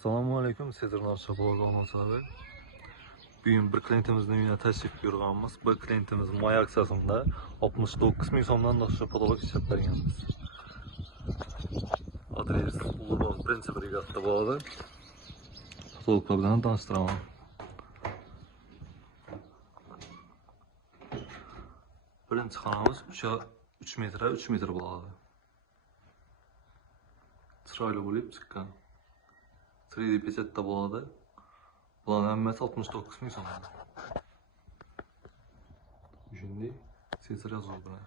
Assalamu alaikum, sizlarga Şaboğlu olması abi. Bugün bir klientimizin evine teşrif buyurganmiz. Bu klientimiz may aksiyasında 69 ming so'mdan aşağı podolog ishlab berganmiz. Adres Ulug'on birinchi brigadada bo'ladi. Podologlar bilan tanishtiraman. Birinchi xonamiz 3 metr 3 metr bo'ladi. Chiroyli bo'lib chiqqan. 3D pechatda bo'ladi. Bularning hammasi 69 ming so'm. Şimdi sensor yozuvi bilan.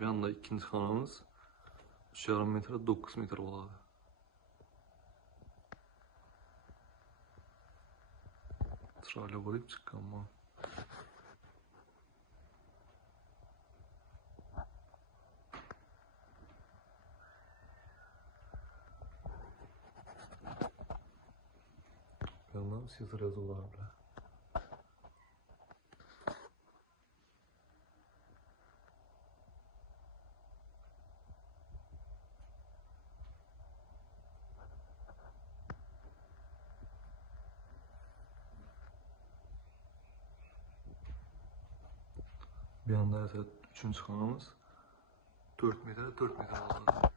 Bir anda ikinci xonamiz 3,5 metr 9 metr bo'ladi. Chiroyli bo'lib chiqqanman. Yandan sensor yozuvlari bilan. Bir anda ise 3. xonamiz 4 metr 4 metr bo'ladi.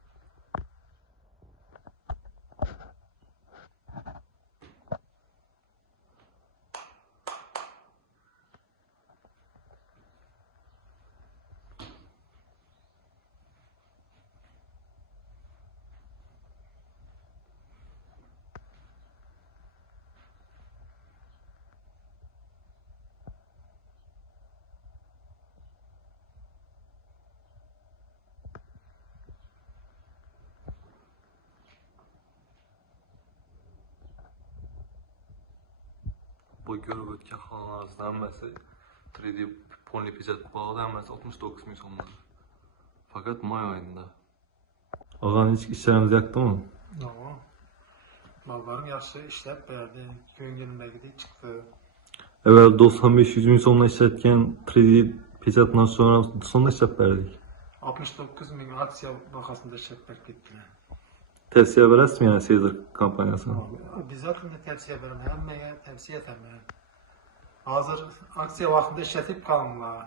Bu görüp ötken xonalarimizdan hammasi 3D polni pechat bo'ladi, hammasi 69 ming so'mdan. Faqat may oyida. Og'ani ishlarimiz yoqdimi? Yo'q. Mallarım yaxshi ishlab berdi, ko'nglimdagidek chiqdi. Evvel 95-100 ming so'mdan ishlatgan 3D pechatdan sonra sonda ishlab berdik. 69 ming aksiya bahasında ishlab berib ketdilar. Tavsiye berasizmi yani Sezar kompaniyasini? Bizzatında tavsiye beraman, hammaga tavsiye etaman. Hozir aksiya vaqtida ishlatib qolinglar.